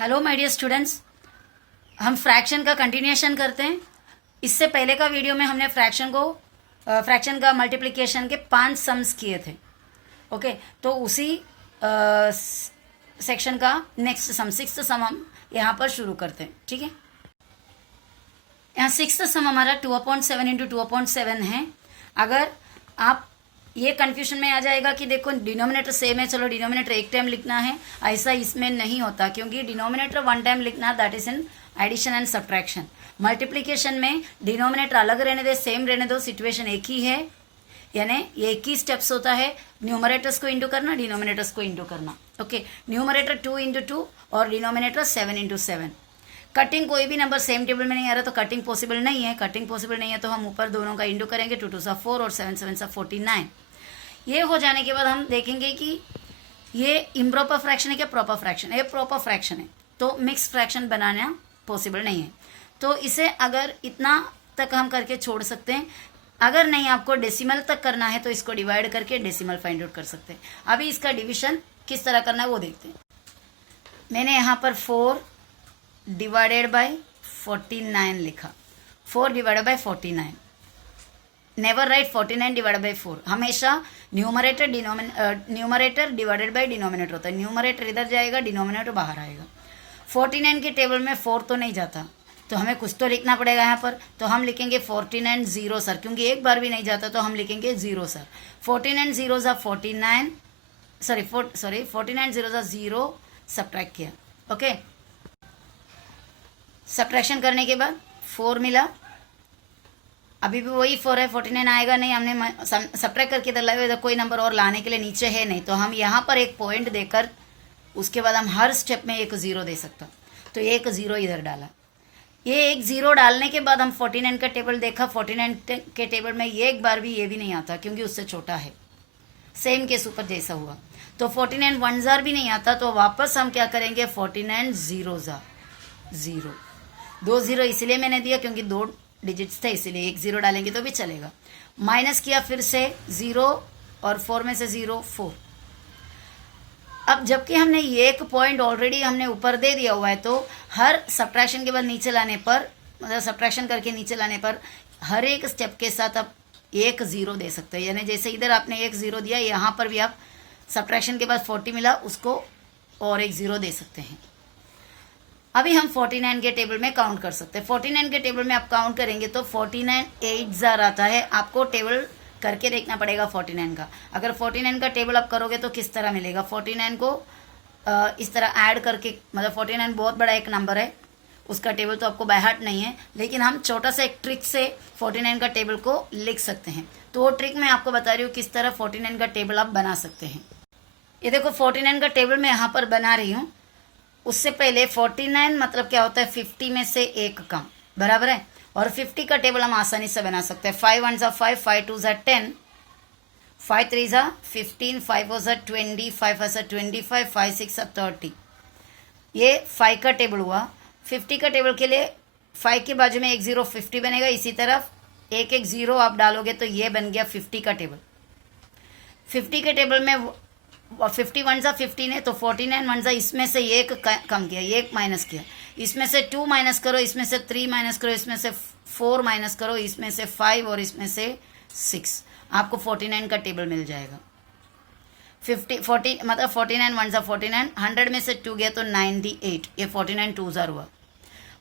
Hello my dear students, हम fraction का continuation करते हैं। इससे पहले का वीडियो में हमने फ्रैक्शन का मल्टीप्लिकेशन के 5 सम्स किए थे। ओके, तो उसी सेक्शन का नेक्स्ट सम 6th सम हम यहाँ पर शुरू करते हैं। ठीक है, यहाँ 6th सम हमारा 2/7 इंटू 2/7 है। अगर आप ये कंफ्यूजन में आ जाएगा कि देखो डिनोमिनेटर सेम है, चलो डिनोमिनेटर एक टाइम लिखना है, ऐसा इसमें नहीं होता, क्योंकि डिनोमिनेटर वन टाइम लिखना that is in addition and subtraction. Multiplication में डिनोमिनेटर अलग रहने दे, सेम रहने दो, सिचुएशन एक ही है, यानी एक ही स्टेप्स होता है, न्यूमरेटर्स को इंटू करना, डिनोमिनेटर्स को इंटू करना। ओके, न्यूमरेटर 2 इंटू 2 और डिनोमिनेटर 7 इंटू 7। कटिंग कोई भी नंबर सेम टेबल में नहीं आ रहा तो कटिंग पॉसिबल नहीं है। कटिंग पॉसिबल नहीं है तो हम ऊपर दोनों का इंटू करेंगे, 2 2 4 और 7 7 49। ये हो जाने के बाद हम देखेंगे कि ये इम्प्रॉपर फ्रैक्शन है क्या प्रॉपर फ्रैक्शन है। ये प्रॉपर फ्रैक्शन है तो मिक्स फ्रैक्शन बनाना पॉसिबल नहीं है, तो इसे अगर इतना तक हम करके छोड़ सकते हैं। अगर नहीं आपको डेसिमल तक करना है तो इसको डिवाइड करके डेसिमल फाइंड आउट कर सकते हैं। अभी इसका डिविजन किस तरह करना है वो देखते हैं। मैंने यहाँ पर 4 डिवाइडेड बाय 49 लिखा, 4 divided by 49। Never write 49 divided by 4। हमेशा न्यूमरेटर डिवाइडेड बाय डिनोमिनेटर होता है। न्यूमरेटर इधर जाएगा, डिनोमिनेटर बाहर आएगा। 49 के टेबल में 4 तो नहीं जाता, तो हमें कुछ तो लिखना पड़ेगा यहाँ पर। तो हम लिखेंगे 49 0 सर, क्योंकि एक बार भी नहीं जाता तो हम लिखेंगे 0 सर। 49 0 49, सॉरी 49 0 0 सब्ट्रैक्ट किया। ओके, सब्ट्रैक्शन करने के बाद 4 मिला, अभी भी वही 4 है, 49 आएगा नहीं। हमने सब्ट्रैक्ट करके इधर लाए, इधर कोई नंबर और लाने के लिए नीचे है नहीं, तो हम यहाँ पर एक पॉइंट देकर उसके बाद हम हर स्टेप में एक 0 दे सकता। तो एक 0 इधर डाला। ये एक 0 डालने के बाद हम 49 का टेबल देखा। 49 के टेबल में एक बार भी ये भी नहीं आता, क्योंकि उससे छोटा है। सेम केस ऊपर जैसा हुआ, तो 49 1 जार भी नहीं आता, तो वापस हम क्या करेंगे 49 0 जार 0। 2 0 इसलिए मैंने दिया क्योंकि 2 डिजिट्स थे, इसीलिए एक 0 डालेंगे तो भी चलेगा। माइनस किया फिर से 0 और 4 में से 0 4। अब जबकि हमने ये एक पॉइंट ऑलरेडी हमने ऊपर दे दिया हुआ है, तो हर सब्ट्रैक्शन के बाद नीचे लाने पर, मतलब सब्ट्रैक्शन करके नीचे लाने पर हर एक स्टेप के साथ आप एक 0 दे सकते हैं। यानी जैसे इधर आपने एक 0 दिया, यहाँ पर भी आप सब्ट्रैक्शन के बाद 40 मिला, उसको और एक 0 दे सकते हैं। अभी हम 49 के टेबल में काउंट कर सकते हैं। 49 के टेबल में आप काउंट करेंगे तो 49 8 जार आता है। आपको टेबल करके देखना पड़ेगा 49 का। अगर 49 का टेबल आप करोगे तो किस तरह मिलेगा, 49 को इस तरह ऐड करके, मतलब 49 बहुत बड़ा एक नंबर है, उसका टेबल तो आपको बाय हार्ट नहीं है, लेकिन हम छोटा सा एक ट्रिक से 49 का टेबल को लिख सकते हैं। तो वो ट्रिक मैं आपको बता रही हूँ किस तरह 49 का टेबल आप बना सकते हैं। ये देखो 49 का टेबल मैं यहाँ पर बना रही हूँ। उससे पहले 49 मतलब क्या होता है 50 में से एक कम, बराबर है। और 50 का टेबल हम आसानी से बना सकते हैं। 5 1 5, 5 2 10, 5 3 15, 5 4 20, 5 5 25, 5 6 30। ये 5 का टेबल हुआ। 50 का टेबल के लिए 5 के बाजू में एक 0 50 बनेगा, इसी तरफ एक एक 0 आप डालोगे तो ये बन गया 50 का टेबल। 50 के टेबल में 50 1 15 है, तो 49 1 इसमें से एक कम किया, एक माइनस किया, इसमें से 2 माइनस करो, इसमें से 3 माइनस करो, इसमें से 4 माइनस करो, इसमें से 5 और इसमें से 6, आपको 49 का टेबल मिल जाएगा। 40 मतलब 49 1 49, 100 में से 2 गया तो 98, ये 49 2 जार हुआ।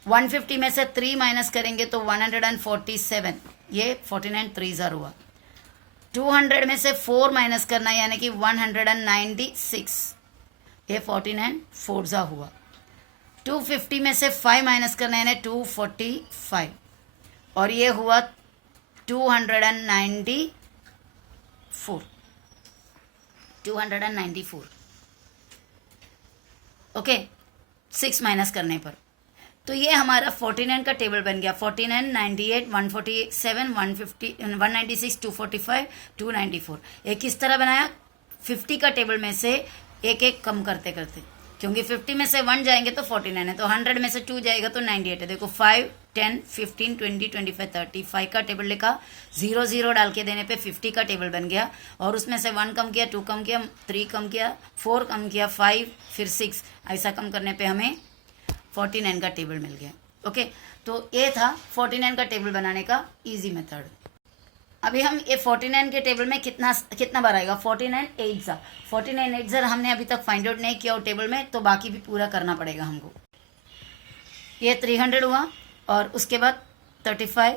150 में से 3 माइनस करेंगे तो 147, ये 49 3 जार हुआ। 200 में से 4 माइनस करना यानी कि 196, ये 49 4 जा हुआ। 250 में से 5 माइनस करना यानी 245, और ये हुआ 294। ओके, 6 माइनस करने पर तो ये हमारा 49 का टेबल बन गया। 49 98 147 150 196 245 294। एक किस तरह बनाया, 50 का टेबल में से एक एक कम करते करते, क्योंकि 50 में से 1 जाएंगे तो 49 है, तो 100 में से 2 जाएगा तो 98 है। देखो 5 10 15 20 25 30, 5 का टेबल लिखा, 0 0 डाल के देने पे 50 का टेबल बन गया। और उसमें से 1 कम किया, 2 कम किया, 3 कम किया, 4 कम किया, 5 फिर 6, ऐसा कम करने पे हमें 49 का टेबल मिल गया। ओके, तो ये था 49 का टेबल बनाने का इजी मेथड। अभी हम ये 49 के टेबल में कितना बार आएगा, 49 8 ज़ा, 49 8 ज़ा हमने अभी तक फाइंड आउट नहीं किया और टेबल में, तो बाकी भी पूरा करना पड़ेगा हमको। ये 300 हुआ और उसके बाद 35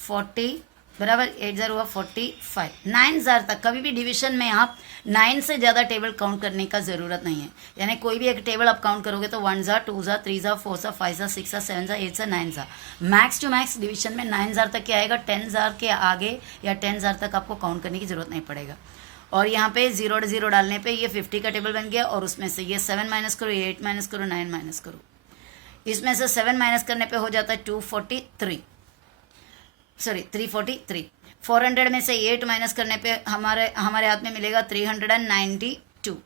40 बराबर 8 ज़ार हुआ 45, 9 ज़ार तक। कभी भी डिवीजन में आप 9 से ज़्यादा टेबल काउंट करने का ज़रूरत नहीं है। यानी कोई भी एक टेबल आप काउंट करोगे तो 1 ज़ार 2 ज़ार 3 ज़ार 4 ज़ार 5 ज़ार 6 ज़ार 7 ज़ार 8 ज़ार 9 ज़ार, मैक्स टू मैक्स डिवीजन में 9 ज़ार तक क्या आएगा। 10 ज़ार के आगे या 10 ज़ार तक आपको काउंट करने की जरूरत नहीं पड़ेगा। और यहाँ पे 0 0 डालने पे ये 50 का टेबल बन गया और उसमें से ये 7 माइनस करो, 8 माइनस करो, 9 माइनस करो। इसमें से 7 माइनस करने पे हो जाता है 343। 400 में से 8 माइनस करने पे हमारे हाथ में मिलेगा 392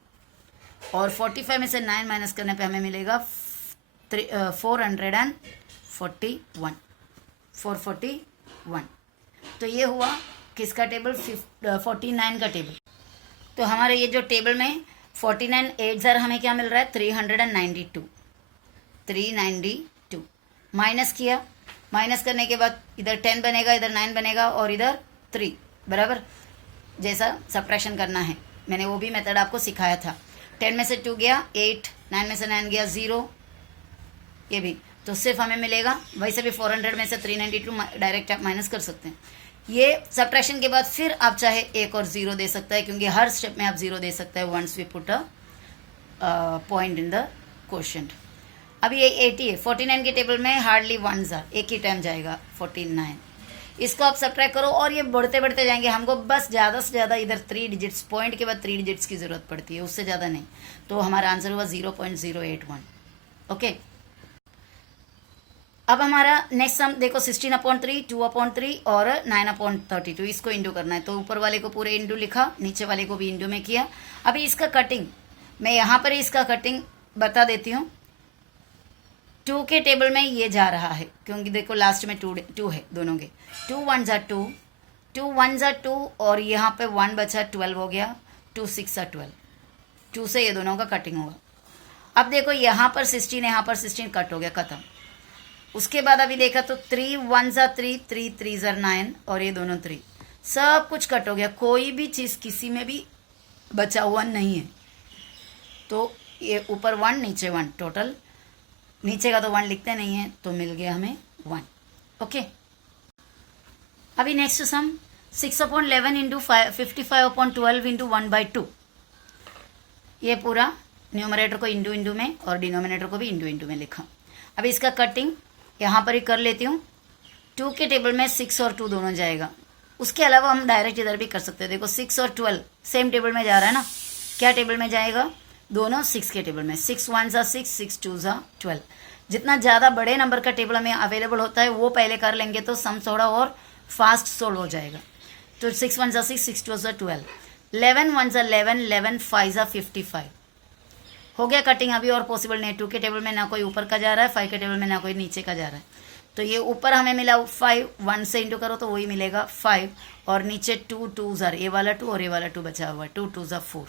और 45 में से 9 माइनस करने पे हमें मिलेगा 441। तो ये हुआ किसका टेबल, 49 का टेबल। तो हमारे ये जो टेबल में 49 8 ज़ार हमें क्या मिल रहा है, 392 माइनस किया। माइनस करने के बाद इधर 10 बनेगा, इधर 9 बनेगा और इधर 3 बराबर। जैसा सब्ट्रैक्शन करना है मैंने वो भी मेथड आपको सिखाया था। 10 में से 2 गया 8, 9 में से 9 गया 0, ये भी। तो सिर्फ हमें मिलेगा, वैसे भी 400 में से 392 डायरेक्ट आप माइनस कर सकते हैं। ये सब्ट्रैक्शन के बाद फिर आप चाहे एक और 0 दे सकता है, क्योंकि हर स्टेप में आप 0 दे सकते हैं once we put a point in the quotient. अभी ये 80 है, 49 के टेबल में हार्डली 1 ज़ार एक ही टाइम जाएगा 49। इसको आप सब्ट्रैक्ट करो और ये बढ़ते बढ़ते जाएंगे। हमको बस ज़्यादा से ज़्यादा इधर 3 डिजिट्स, पॉइंट के बाद 3 डिजिट्स की ज़रूरत पड़ती है, उससे ज़्यादा नहीं। तो हमारा आंसर हुआ 0.081। ओके, अब हमारा नेक्स्ट सम देखो, 16/3, 2/3 और 9/32। इसको इंडू करना है, तो ऊपर वाले को पूरे इंडू लिखा, नीचे वाले को भी इंडू में किया। अभी इसका कटिंग मैं यहाँ पर इसका कटिंग बता देती हूँ। 2 के टेबल में ये जा रहा है, क्योंकि देखो लास्ट में 2 है दोनों के। 2 1 ज़ा 2, 2 1 ज़ा 2 और यहाँ पे 1 बचा 12 हो गया, 2 6 ज़ा 12। 2 से ये दोनों का कटिंग होगा। अब देखो यहाँ पर 16, यहाँ पर 16 कट हो गया, खत्म। उसके बाद अभी देखा तो 3 1 ज़ा 3, 3 3 ज़ा 9 और ये दोनों 3, सब कुछ कट हो गया। कोई भी चीज़ किसी में भी बचा हुआ नहीं है। तो ये ऊपर 1 नीचे 1, टोटल नीचे का तो 1 लिखते नहीं है, तो मिल गया हमें 1। ओके, अभी नेक्स्ट सम 6/11 इंटू 55/12 इंटू 1/2। ये पूरा न्यूमरेटर को इंटू में और डिनोमिनेटर को भी इंटू में लिखा। अभी इसका कटिंग यहाँ पर ही कर लेती हूँ। 2 के टेबल में 6 और 2 दोनों जाएगा। उसके अलावा हम डायरेक्ट इधर भी कर सकते हैं। देखो 6 और 12 सेम टेबल में जा रहा है ना, क्या टेबल में जाएगा, दोनों 6 के टेबल में। 6 1 ज़ा 6, 6 2 ज़ा 12। जितना ज़्यादा बड़े नंबर का टेबल हमें अवेलेबल होता है वो पहले कर लेंगे तो सम थोड़ा और फास्ट सोल्व हो जाएगा। तो 6 1 ज़ा 6, 6 2 ज़ा 12, 11 1 ज़ा 11, 11 5 ज़ा 55 हो गया कटिंग। अभी और पॉसिबल नहीं। 2 के टेबल में ना कोई ऊपर का जा रहा है, 5 के टेबल में ना कोई नीचे का जा रहा है। तो ये ऊपर हमें मिला 5, 1 से इंटू करो तो वही मिलेगा 5 और नीचे 2 2 ज़ा, ये वाला 2 और ये वाला 2 बचा हुआ, 2 2 ज़ा 4।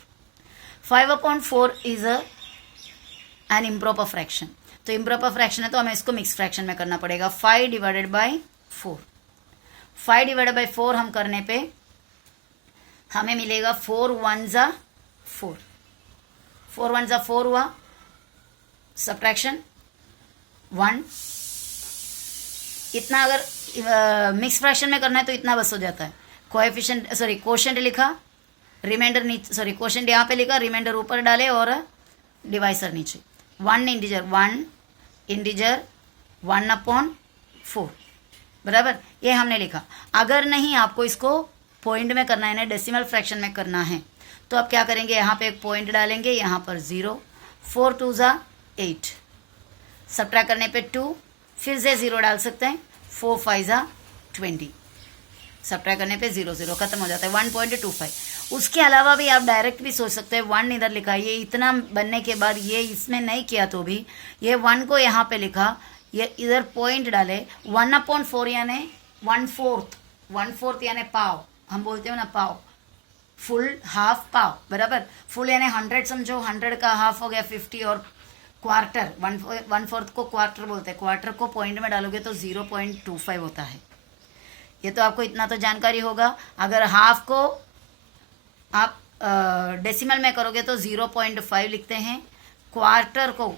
5/4 इज एन इम्प्रॉपर फ्रैक्शन। तो इम्प्रॉपर फ्रैक्शन है तो हमें इसको मिक्स फ्रैक्शन में करना पड़ेगा। 5 डिवाइडेड बाई 4, 5 डिवाइडेड बाई 4 हम करने पे हमें मिलेगा 4 1 ज़ा 4, 4 1 ज़ा 4 हुआ, सब्ट्रैक्शन 1। इतना अगर मिक्स फ्रैक्शन में करना है तो इतना बस हो जाता है। कोएफिशिएंट क्वोशिएंट लिखा, रिमाइंडर नीचे, क्वोशिएंट यहाँ पे लिखा, रिमाइंडर ऊपर डाले और डिवाइसर नीचे। 1 इंटीजर 1/4 बराबर, ये हमने लिखा। अगर नहीं आपको इसको पॉइंट में करना है ना, डेसिमल फ्रैक्शन में करना है, तो आप क्या करेंगे, यहाँ पे एक पॉइंट डालेंगे, यहाँ पर 0, 4 2 ज़ा 8, सब्ट्रैक्ट करने पे 2, फिर से 0 डाल सकते हैं, 4 5 ज़ा 20, सब्ट्रैक्ट करने पे 0 0 खत्म हो जाता है, 1.25। उसके अलावा भी आप डायरेक्ट भी सोच सकते हैं। 1 इधर लिखा, ये इतना बनने के बाद ये इसमें नहीं किया तो भी ये 1 को यहाँ पे लिखा, ये इधर पॉइंट डाले, 1/4 यानी 1/4 यानी पाव, हम बोलते हो ना पाव, फुल हाफ पाव बराबर। फुल यानी 100 समझो, 100 का हाफ हो गया 50 और क्वार्टर, 1/4 को क्वार्टर बोलते हैं, क्वार्टर को पॉइंट में डालोगे तो 0.25 होता है। ये तो आपको इतना तो जानकारी होगा। अगर हाफ को आप डेसिमल में करोगे तो 0.5 लिखते हैं, क्वार्टर को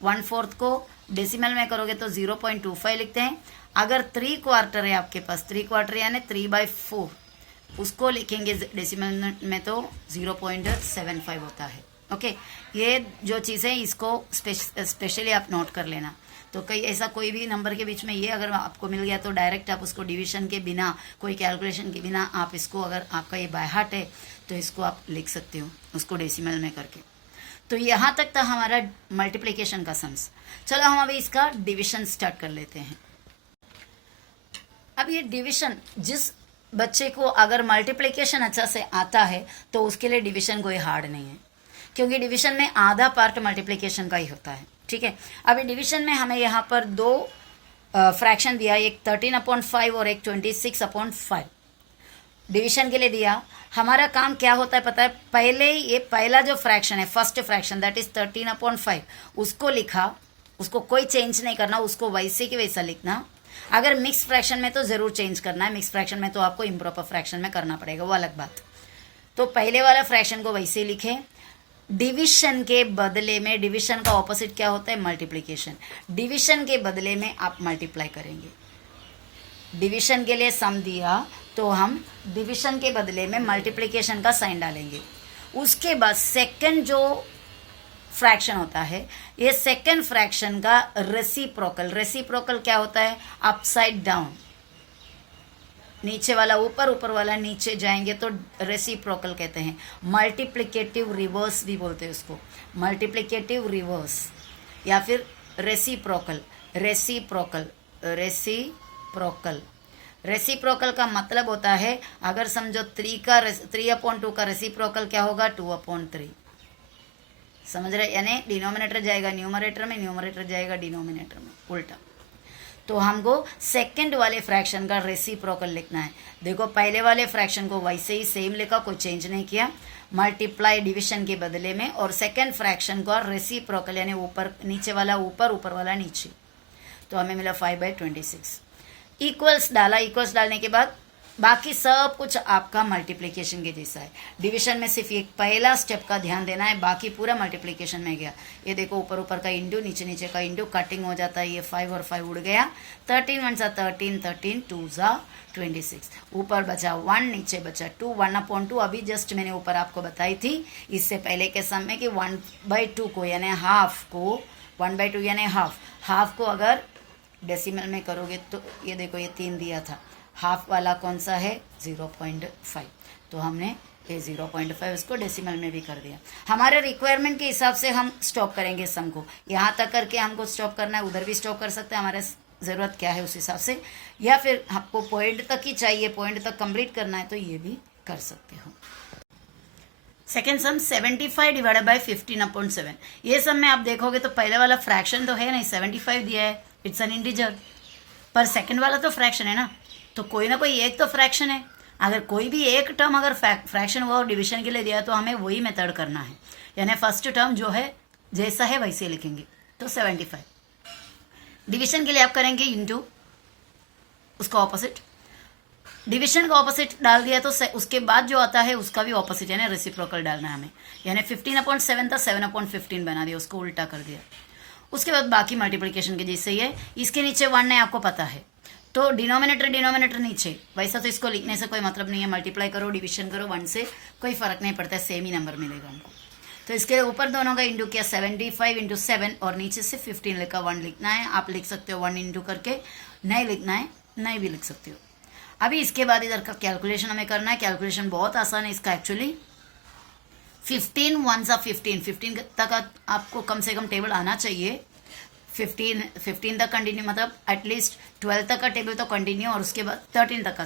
1/4 को डेसिमल में करोगे तो 0.25 लिखते हैं। अगर 3 क्वार्टर है आपके पास, 3 क्वार्टर यानी 3/4, उसको लिखेंगे डेसिमल में तो 0.75 होता है। ओके, ये जो चीज़ें इसको स्पेशली आप नोट कर लेना। तो कई ऐसा कोई भी नंबर के बीच में ये अगर आपको मिल गया तो डायरेक्ट आप उसको डिवीजन के बिना, कोई कैलकुलेशन के बिना आप इसको, अगर आपका ये बाय हार्ट है तो इसको आप लिख सकते हो उसको डेसिमल में करके। तो यहाँ तक था हमारा मल्टीप्लिकेशन का सम्स। चलो हम अभी इसका डिवीजन स्टार्ट कर लेते हैं। अब ये डिवीजन, जिस बच्चे को अगर मल्टीप्लिकेशन अच्छा से आता है तो उसके लिए डिवीजन कोई हार्ड नहीं है, क्योंकि डिवीजन में आधा पार्ट मल्टीप्लिकेशन का ही होता है। ठीक है, अभी डिवीजन में हमें यहाँ पर 2 फ्रैक्शन दिया, एक 13/5 और एक 26/5 डिवीजन के लिए दिया। हमारा काम क्या होता है पता है, पहले ये पहला जो फ्रैक्शन है, फर्स्ट फ्रैक्शन दैट इज 13/5, उसको लिखा, उसको कोई चेंज नहीं करना, उसको वैसे के वैसा लिखना। अगर मिक्स फ्रैक्शन में तो जरूर चेंज करना है, मिक्स फ्रैक्शन में तो आपको इम्प्रॉपर फ्रैक्शन में करना पड़ेगा, वो अलग बात। तो पहले वाला फ्रैक्शन को वैसे लिखे। डिवीजन के बदले में, डिवीजन का ऑपोजिट क्या होता है, मल्टीप्लिकेशन। डिवीजन के बदले में आप मल्टीप्लाई करेंगे। डिवीजन के लिए सम दिया तो हम डिवीजन के बदले में मल्टीप्लिकेशन का साइन डालेंगे। उसके बाद सेकंड जो फ्रैक्शन होता है, ये सेकंड फ्रैक्शन का रेसिप्रोकल। रेसिप्रोकल क्या होता है, अपसाइड डाउन, नीचे वाला ऊपर, ऊपर वाला नीचे जाएंगे तो रेसिप्रोकल कहते हैं। मल्टीप्लिकेटिव रिवर्स भी बोलते हैं उसको, मल्टीप्लिकेटिव रिवर्स या फिर रेसिप्रोकल। रेसिप्रोकल, रेसिप्रोकल, रेसिप्रोकल का मतलब होता है, अगर समझो 3/2 का रेसिप्रोकल क्या होगा, 2/3। समझ रहे, यानी डिनोमिनेटर जाएगा न्यूमरेटर में, न्यूमरेटर जाएगा डिनोमिनेटर में, उल्टा। तो हमको सेकंड वाले फ्रैक्शन का रेसिप्रोकल लिखना है। देखो पहले वाले फ्रैक्शन को वैसे ही सेम लिखा, कोई चेंज नहीं किया, मल्टीप्लाई डिवीजन के बदले में, और सेकंड फ्रैक्शन का रेसिप्रोकल यानी ऊपर, नीचे वाला ऊपर, ऊपर वाला नीचे। तो हमें मिला 5/26। इक्वल्स डाला, इक्वल्स डालने के बाद बाकी सब कुछ आपका मल्टीप्लिकेशन के जैसा है। डिवीजन में सिर्फ एक पहला स्टेप का ध्यान देना है, बाकी पूरा मल्टीप्लिकेशन में गया। ये देखो ऊपर ऊपर का इंडू, नीचे नीचे का इंडू, कटिंग हो जाता है, ये 5 और 5 उड़ गया। 13 1 13, 13 2 26, ऊपर बचा 1, नीचे बचा 2, 1/2। अभी जस्ट मैंने ऊपर आपको बताई थी इससे पहले के सम में कि 1/2 को यानी हाफ को, 1/2 यानी हाफ को अगर डेसिमल में करोगे तो ये देखो ये 3 दिया था, हाफ वाला कौन सा है, 0.5। तो हमने ये 0.5 इसको डेसिमल में भी कर दिया। हमारे रिक्वायरमेंट के हिसाब से हम स्टॉप करेंगे सम को, यहाँ तक करके हमको स्टॉप करना है, उधर भी स्टॉप कर सकते हैं, हमारे ज़रूरत क्या है उस हिसाब से, या फिर आपको पॉइंट तक ही चाहिए, पॉइंट तक कंप्लीट करना है तो ये भी कर सकते हो। Second sum 75 divided by 15/7। ये सम में आप देखोगे तो पहले वाला फ्रैक्शन तो है नहीं, 75 दिया है, इट्स एन इंटीजर, पर सेकेंड वाला तो फ्रैक्शन है ना, तो कोई ना कोई एक तो फ्रैक्शन है। अगर कोई भी एक टर्म अगर फ्रैक्शन हुआ और डिवीजन के लिए दिया तो हमें वही मेथड करना है, यानी फर्स्ट टर्म जो है जैसा है वैसे लिखेंगे। तो 75 डिवीजन के लिए आप करेंगे इंटू उसका ऑपोजिट, डिवीजन का ऑपोजिट डाल दिया तो उसके बाद जो आता है उसका भी ऑपोजिट यानी रेसिप्रोकल डालना है हमें, यानी 15/7 था 7/15 बना दिया, उसको उल्टा कर दिया। उसके बाद बाकी मल्टीप्लिकेशन के जैसे ही है, इसके नीचे 1 है आपको पता है, तो डिनोमिनेटर नीचे, वैसा तो इसको लिखने से कोई मतलब नहीं है, मल्टीप्लाई करो डिवीजन करो 1 से कोई फर्क नहीं पड़ता है, सेम ही नंबर मिलेगा हमको। तो इसके ऊपर दोनों का इंटू किया 75 × 7 और नीचे से 15 लिखा, 1 लिखना है, आप लिख सकते हो 1 इंटू करके, नहीं लिखना है नहीं भी लिख सकते हो। अभी इसके बाद इधर का कैलकुलेशन हमें करना है, कैलकुलेशन बहुत आसान है इसका एक्चुअली। 15 1 15 तक आपको कम से कम टेबल आना चाहिए, 15 तक कंटिन्यू, मतलब एटलीस्ट 12 तक का टेबल तो कंटिन्यू, और उसके बाद 13 तक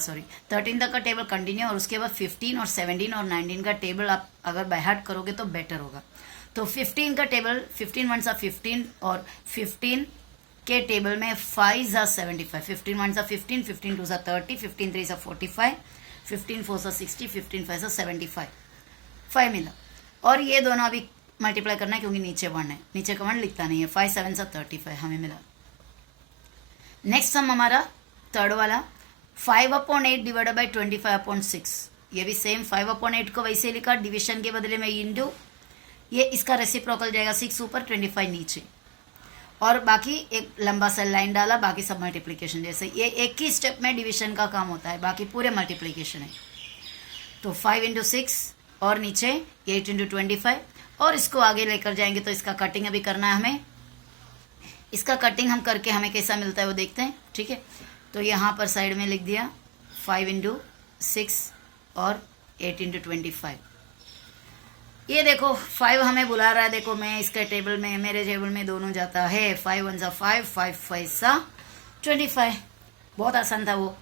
का टेबल कंटिन्यू, और उसके बाद 15 और 17 और 19 का टेबल आप अगर बाय हार्ट करोगे तो बेटर होगा। तो 15 का टेबल 15 1 15 और 15 के टेबल में 5 × 75, 15 1 15, 15 2 30, 15 3 45, 15 4 60, 15 5 75, 5 मिला। और ये दोनों अभी मल्टीप्लाई करना है क्योंकि नीचे 1 है, नीचे का 1 लिखता नहीं है। 5 7 सा 35 हमें मिला। नेक्स्ट सम हमारा थर्ड वाला 5/8 डिवाइडेड बाई 25/6। ये भी सेम 5/8 को वैसे लिखा, डिविजन के बदले में इंटू, ये इसका रेसिप्रोकल जाएगा 6 ऊपर 25 नीचे, और बाकी एक लंबा सा लाइन डाला, बाकी सब मल्टीप्लिकेशन जैसे। ये एक ही स्टेप में डिविजन का काम होता है, बाकी पूरे मल्टीप्लिकेशन है। तो 5 × 6 और नीचे 8 × 25, और इसको आगे लेकर जाएंगे तो इसका कटिंग अभी करना है हमें। इसका कटिंग हम करके हमें कैसा मिलता है वो देखते हैं, ठीक है। तो यहाँ पर साइड में लिख दिया 5 × 6 और 8 × 25। ये देखो 5 हमें बुला रहा है, देखो मैं इसके टेबल में, मेरे टेबल में दोनों जाता है। 5 1 सा 5, 5 5 सा 25। बहुत आसान था वो।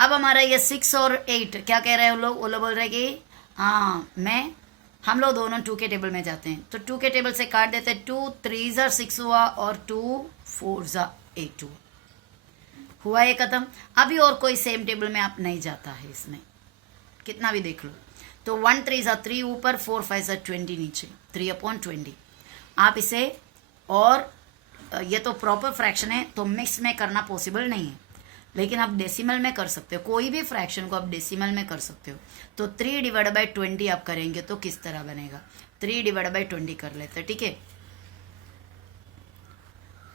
अब हमारा ये 6 और 8 क्या कह रहे हैं वो लोग बोल रहे हैं कि हाँ हम लोग दोनों 2 के टेबल में जाते हैं, तो 2 के टेबल से काट देते हैं। 2 3 ज़ा 6 हुआ और 2 4 ज़ा 8 हुआ ये खत्म। अभी और कोई सेम टेबल में आप नहीं जाता है, इसमें कितना भी देख लो। तो 1 3 ज़ा 3 ऊपर, 4 5 ज़ा 20 नीचे, 3/20। आप इसे, और ये तो प्रॉपर फ्रैक्शन है तो मिक्स में करना पॉसिबल नहीं है, लेकिन आप डेसिमल में कर सकते हो। कोई भी फ्रैक्शन को आप डेसिमल में कर सकते हो। तो 3 डिवाइड बाई 20 आप करेंगे तो किस तरह बनेगा, 3 डिवाइड बाई 20 कर लेते हैं, ठीक है।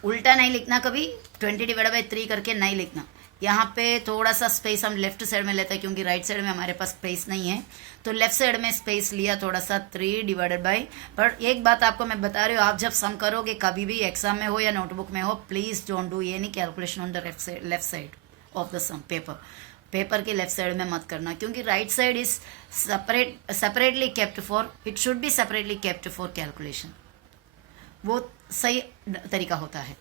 उल्टा नहीं लिखना कभी, 20 डिवाइड बाई 3 करके नहीं लिखना। यहाँ पे थोड़ा सा स्पेस हम लेफ्ट साइड में लेते हैं क्योंकि राइट साइड में हमारे पास स्पेस नहीं है, तो लेफ्ट साइड में स्पेस लिया थोड़ा सा, 3 डिवाइडेड बाई। पर एक बात आपको मैं बता रही हूँ, आप जब सम करोगे कभी भी एग्जाम में हो या नोटबुक में हो, please don't do any calculation on the left side of the sum paper के लेफ्ट साइड में मत करना, क्योंकि right side is separately kept for, it should be separately kept for calculation, वो सही तरीका होता है।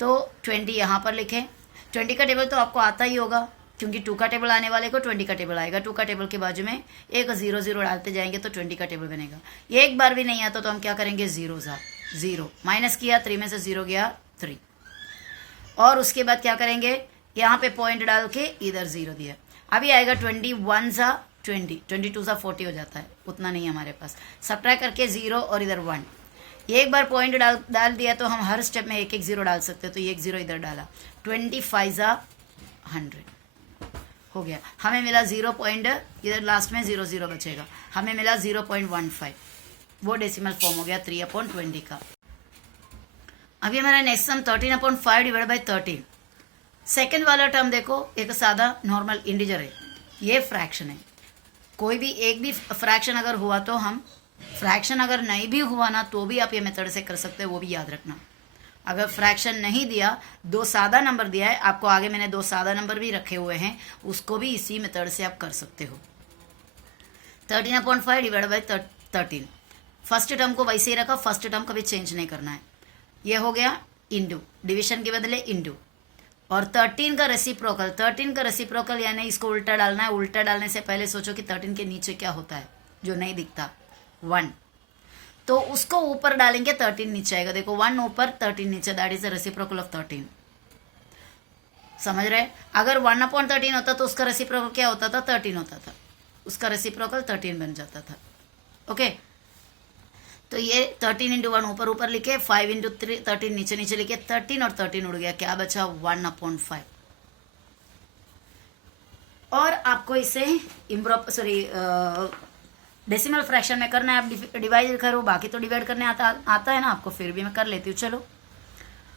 तो 20 यहाँ पर लिखें। 20 का टेबल तो आपको आता ही होगा, क्योंकि 2 का टेबल आने वाले को 20 का टेबल आएगा। 2 का टेबल के बाजू में एक 0 0 डालते जाएंगे तो 20 का टेबल बनेगा। ये एक बार भी नहीं आता तो हम क्या करेंगे, 0 ज़ा 0 माइनस किया, 3 में से 0 गया 3, और उसके बाद क्या करेंगे, यहाँ पे पॉइंट डाल के इधर 0 दिया। अभी आएगा 21 ज़ा 20, 22 ज़ा 40 हो जाता है, उतना नहीं हमारे पास। सब्ट्रैक्ट करके 0 और इधर 1, एक बार पॉइंट डाल दिया तो हम हर स्टेप में एक एक 0 डाल सकते हैं। तो ये एक 0 इधर डाला, 25 ज़ा 100 हो गया। हमें मिला 0 पॉइंट, इधर लास्ट में 0 0 बचेगा, हमें मिला 0.15, वो डेसिमल फॉर्म हो गया 3/20 का। अभी हमारा next sum 13/5 divide by 13। Second वाला टर्म देखो, एक सादा नॉर्मल इंटीजर है, ये फ्रैक्शन है। कोई भी एक भी फ्रैक्शन अगर हुआ तो हम, फ्रैक्शन अगर नहीं भी हुआ ना तो भी आप ये मेथड से कर सकते हो, वो भी याद रखना। अगर फ्रैक्शन नहीं दिया, 2 सादा नंबर दिया है आपको, आगे मैंने 2 सादा नंबर भी रखे हुए हैं, उसको भी इसी मेथड से आप कर सकते हो। 13/5 डिवाइड बाई 13, फर्स्ट टर्म को वैसे ही रखा, फर्स्ट टर्म कभी चेंज नहीं करना है। ये हो गया इंटू, डिविजन के बदले इंटू, और 13 का रेसिप्रोकल, 13 का रेसिप्रोकल यानी इसको उल्टा डालना है। उल्टा डालने से पहले सोचो कि 13 के नीचे क्या होता है जो नहीं दिखता, 1, तो उसको ऊपर डालेंगे 13 नीचे आएगा। देखो 1 ऊपर 13 नीचे, that is the reciprocal of 13। समझ रहे? अगर 1/13 होता तो उसका रेसिप्रोकल क्या होता था, 13 होता था, उसका रेसिप्रोकल 13 बन जाता था। ओके, तो ये 13 × 1 ऊपर ऊपर लिखे, 5 × 13 नीचे नीचे लिखे, 13 और 13 उड़ गया, क्या बचा 1/5। और आपको इसे डेसिमल फ्रैक्शन में करना है, आप डिवाइड करो, बाकी तो डिवाइड करने आता है ना आपको, फिर भी मैं कर लेती हूँ। चलो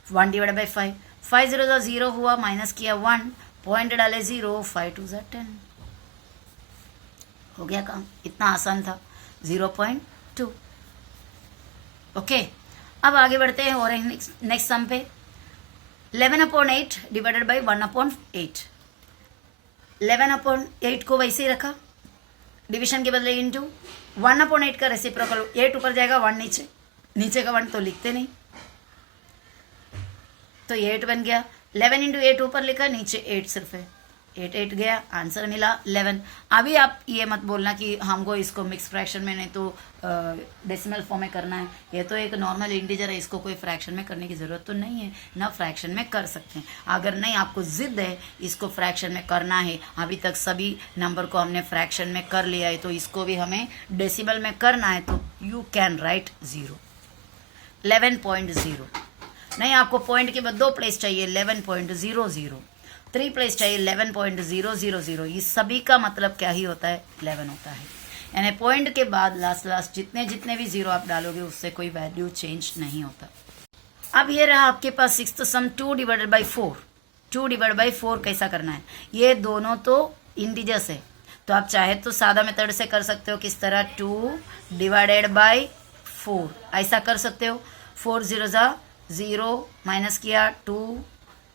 1 डिवाइड बाई 5, 5 0 ज़ा 0 हुआ, माइनस किया 1, पॉइंट डाले 0, 5 2 ज़ा 10, हो गया काम। इतना आसान था, 0.2। ओके, अब आगे बढ़ते हैं और नेक्स्ट सम पे। 11/8 डिवाइडेड बाई 1/8। 11/8 को वैसे ही रखा, डिविजन के बदले इंटू, 1/8 का रेसिप्रोकल 8 ऊपर जाएगा, 1 नीचे, नीचे का 1 तो लिखते नहीं, तो 8 बन गया। 11 × 8 ऊपर लिखा, नीचे 8 सिर्फ है, 8 8 गया, आंसर मिला 11। अभी आप ये मत बोलना कि हमको इसको मिक्स फ्रैक्शन में नहीं तो डेसिमल फॉर्म में करना है। ये तो एक नॉर्मल इंटीजर है, इसको कोई फ्रैक्शन में करने की ज़रूरत तो नहीं है ना, फ्रैक्शन में कर सकते हैं। अगर नहीं आपको जिद है इसको फ्रैक्शन में करना है, अभी तक सभी नंबर को हमने फ्रैक्शन में कर लिया है, तो इसको भी हमें डेसिमल में करना है, तो यू कैन राइट 0, 11.0, नहीं आपको पॉइंट के बाद 2 प्लेस चाहिए 11.00, 3 प्लेस चाहिए 11.000। इस सभी का मतलब क्या ही होता है, 11 होता है। यानी पॉइंट के बाद लास्ट जितने भी जीरो आप डालोगे उससे कोई वैल्यू चेंज नहीं होता। अब ये रहा आपके पास sixth sum 2 divided by 4। 2 divide by 4 कैसा करना है, ये दोनों तो इंटीजर्स है, तो आप चाहे तो सादा मेथड से कर सकते हो, किस तरह 2 डिवाइडेड बाई 4 ऐसा कर सकते हो। 4 0 0 माइनस किया 2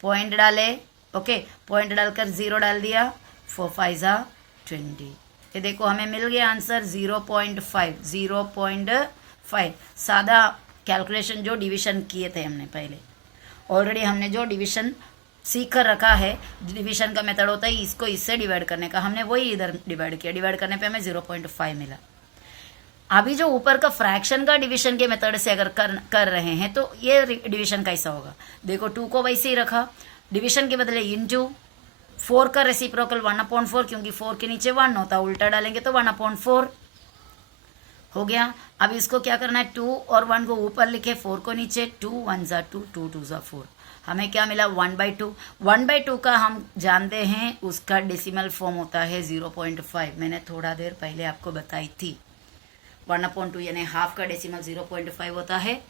पॉइंट डाले, ओके पॉइंट डालकर 0 डाल दिया, 4 5 20। ये देखो हमें मिल गया आंसर 0.5, 0.5। सादा कैलकुलेशन जो डिवीजन किए थे हमने पहले, ऑलरेडी हमने जो डिवीजन सीख कर रखा है, डिवीजन का मेथड होता है इसको इससे डिवाइड करने का, हमने वही इधर डिवाइड किया, डिवाइड करने पे हमें 0.5 मिला। अभी जो ऊपर का फ्रैक्शन का डिवीजन के मेथड से अगर कर रहे हैं तो ये डिवीजन कैसा होगा, देखो 2 को वैसे ही रखा, डिवीजन के बदले इनटू, 4 का रेसिप्रोकल 1/4, क्योंकि 4 के नीचे 1 होता, उल्टा डालेंगे तो 1/4 हो गया। अब इसको क्या करना है, 2 और 1 को ऊपर लिखे, 4 को नीचे, 2 1 2, 2 2 4, हमें क्या मिला 1/2। 1/2 का हम जानते हैं उसका डेसिमल फॉर्म होता है 0.5, मैंने थोड़ा देर पहले आपको बताई थी। 1/2 यानी हाफ का डेसिमल 0.5 होता है,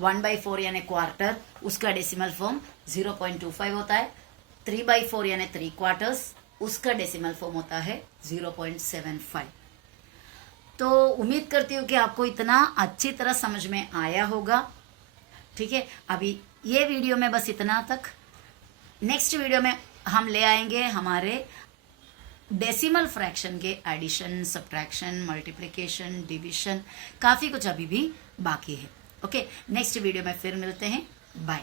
1/4 यानी क्वार्टर, उसका डेसिमल फॉर्म 0.25 होता है, 3/4 यानी 3/4, उसका डेसिमल फॉर्म होता है 0.75। तो उम्मीद करती हूँ कि आपको इतना अच्छी तरह समझ में आया होगा। ठीक है, अभी ये वीडियो में बस इतना तक। नेक्स्ट वीडियो में हम ले आएंगे हमारे डेसिमल फ्रैक्शन के एडिशन, सब्ट्रैक्शन, मल्टीप्लिकेशन, डिवीजन, काफ़ी कुछ अभी भी बाकी है। ओके, नेक्स्ट वीडियो में फिर मिलते हैं, बाय।